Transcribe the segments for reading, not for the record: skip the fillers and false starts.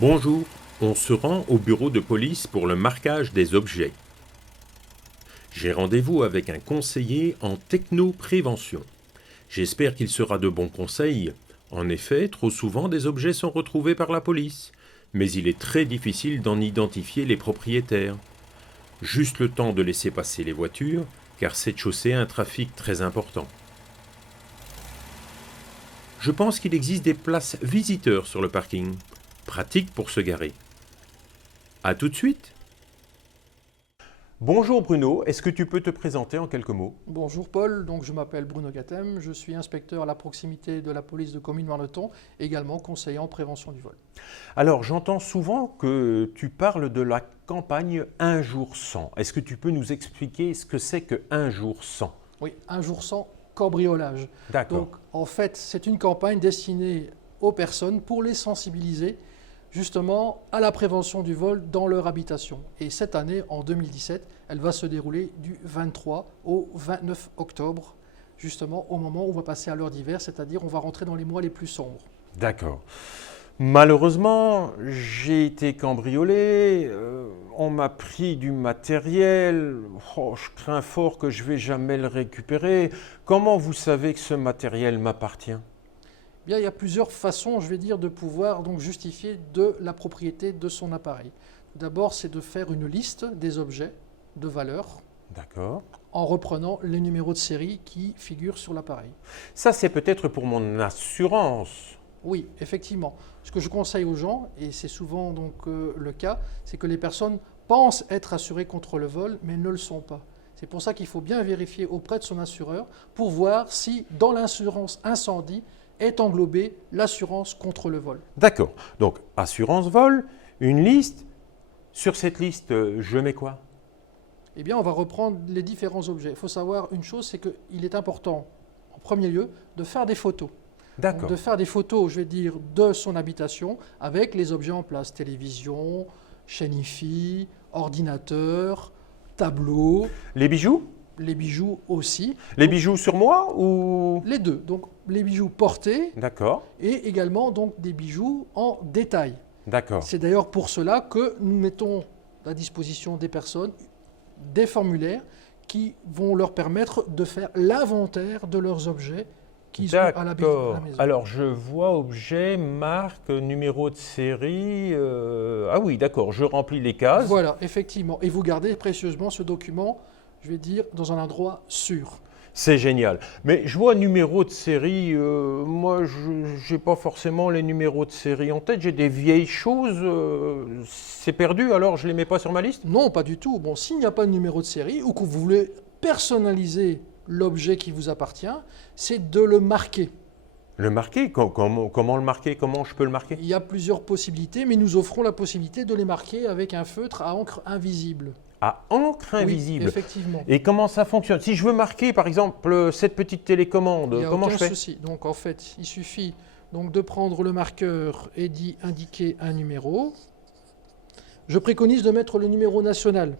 Bonjour, on se rend au bureau de police pour le marquage des objets. J'ai rendez-vous avec un conseiller en technoprévention. J'espère qu'il sera de bons conseils. En effet, trop souvent des objets sont retrouvés par la police, mais il est très difficile d'en identifier les propriétaires. Juste le temps de laisser passer les voitures, car cette chaussée a un trafic très important. Je pense qu'il existe des places visiteurs sur le parking. Pratique pour se garer. À tout de suite. Bonjour Bruno, est-ce que tu peux te présenter en quelques mots? Bonjour Paul, donc je m'appelle Bruno Gatem, je suis inspecteur à la proximité de la police de Comines-Marleton, également conseiller en prévention du vol. Alors j'entends souvent que tu parles de la campagne Un jour sans. Est-ce que tu peux nous expliquer ce que c'est que Un jour sans? Oui, un jour sans cambriolage. D'accord. Donc en fait, c'est une campagne destinée aux personnes pour les sensibiliser justement à la prévention du vol dans leur habitation. Et cette année, en 2017, elle va se dérouler du 23 au 29 octobre, justement au moment où on va passer à l'heure d'hiver, c'est-à-dire on va rentrer dans les mois les plus sombres. D'accord. Malheureusement, j'ai été cambriolé, on m'a pris du matériel, je crains fort que je ne vais jamais le récupérer. Comment vous savez que ce matériel m'appartient? Bien, il y a plusieurs façons, je vais dire, de pouvoir donc justifier de la propriété de son appareil. Tout d'abord, c'est de faire une liste des objets de valeur D'accord. en reprenant les numéros de série qui figurent sur l'appareil. Ça, c'est peut-être pour mon assurance. Oui, effectivement. Ce que je conseille aux gens, et c'est souvent donc le cas, c'est que les personnes pensent être assurées contre le vol, mais ne le sont pas. C'est pour ça qu'il faut bien vérifier auprès de son assureur pour voir si dans l'assurance incendie est englobée l'assurance contre le vol. D'accord. Donc, assurance vol, une liste. Sur cette liste, je mets quoi? Eh bien, on va reprendre les différents objets. Il faut savoir une chose, c'est qu'il est important, en premier lieu, de faire des photos. D'accord. Donc, de faire des photos, je vais dire, de son habitation avec les objets en place. Télévision, chaîne hi-fi, ordinateur, tableau, Les bijoux? les bijoux aussi. Les bijoux sur moi ou... Les deux, donc les bijoux portés D'accord. et également donc des bijoux en détail. D'accord. C'est d'ailleurs pour cela que nous mettons à disposition des personnes des formulaires qui vont leur permettre de faire l'inventaire de leurs objets qu'ils ont à la D'accord. maison. Alors, je vois objet, marque, numéro de série. Ah oui, d'accord. Je remplis les cases. Voilà, effectivement. Et vous gardez précieusement ce document, je vais dire, dans un endroit sûr. C'est génial. Mais je vois numéro de série. Moi, je n'ai pas forcément les numéros de série en tête. J'ai des vieilles choses. C'est perdu, alors je ne les mets pas sur ma liste? Non, pas du tout. Bon, s'il n'y a pas de numéro de série ou que vous voulez personnaliser l'objet qui vous appartient, c'est de le marquer. Le marquer? Comment le marquer? Comment je peux le marquer? Il y a plusieurs possibilités, mais nous offrons la possibilité de les marquer avec un feutre à encre invisible. À encre invisible. Oui, effectivement. Et comment ça fonctionne? Si je veux marquer, par exemple, cette petite télécommande, Il n'y a comment aucun je fais? souci. Donc en fait, il suffit donc de prendre le marqueur et d'y indiquer un numéro. Je préconise de mettre le numéro national.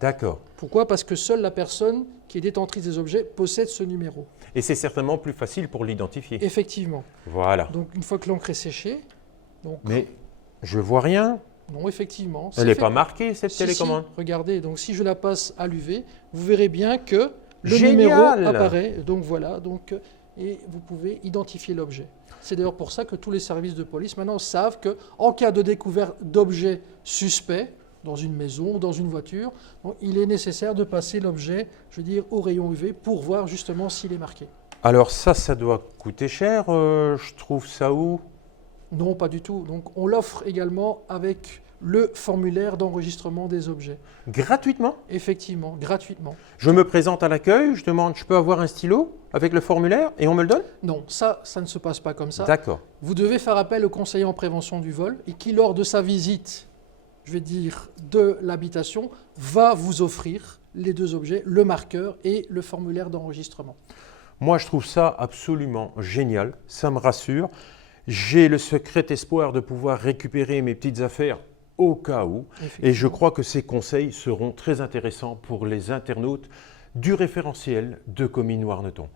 D'accord. Pourquoi? Parce que seule la personne qui est détentrice des objets possède ce numéro. Et c'est certainement plus facile pour l'identifier. Effectivement. Voilà. Donc une fois que l'encre est séchée, donc Mais je vois rien. non, effectivement. Elle n'est pas marquée, cette Si, télécommande. si, regardez, donc si je la passe à l'UV, vous verrez bien que le Génial. numéro apparaît. Donc voilà, donc, et vous pouvez identifier l'objet. C'est d'ailleurs pour ça que tous les services de police maintenant savent qu'en cas de découverte d'objets suspects dans une maison ou dans une voiture, donc, il est nécessaire de passer l'objet, je veux dire, au rayon UV pour voir justement s'il est marqué. Alors ça doit coûter cher. Je trouve ça où? Non, pas du tout. Donc on l'offre également avec le formulaire d'enregistrement des objets. Gratuitement? Effectivement, gratuitement. Je me présente à l'accueil, je demande, je peux avoir un stylo avec le formulaire et on me le donne? Non, ça ne se passe pas comme ça. D'accord. Vous devez faire appel au conseiller en prévention du vol et qui, lors de sa visite, je vais dire, de l'habitation, va vous offrir les deux objets, le marqueur et le formulaire d'enregistrement. Moi, je trouve ça absolument génial. Ça me rassure. J'ai le secret espoir de pouvoir récupérer mes petites affaires au cas où. Et je crois que ces conseils seront très intéressants pour les internautes du référentiel de Comines-Warneton.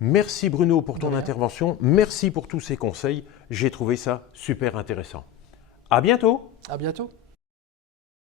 Merci Bruno pour ton intervention. Merci pour tous ces conseils. J'ai trouvé ça super intéressant. À bientôt! À bientôt.